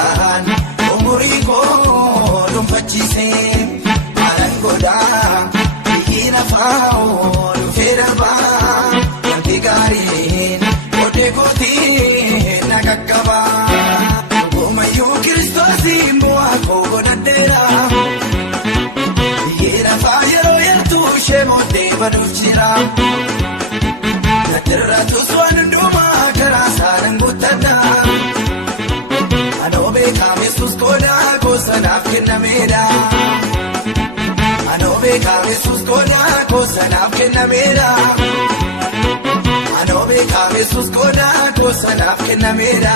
Kan umurii koo dhuunfachiisee haalaan godhaa biyyi lafaa dhufee darbaa wanti gaariin oddee kootiin na qaqqabaa. Dhugumayyuu Kiristoosiin bu'aa koo godhadheera biyyi lafaa yeroo yartuu ishee booddee baduuf jira. Natirratus waan hundumaa karaa isaan guuttadha. Anoo beekame Yesuus qoodaa goosanaaf kennameedha. Anoo beekame Yesuus qoodaa goosanaaf kennameedha. Anoo beekame Yesuus qoodaa goosanaaf kennameedha.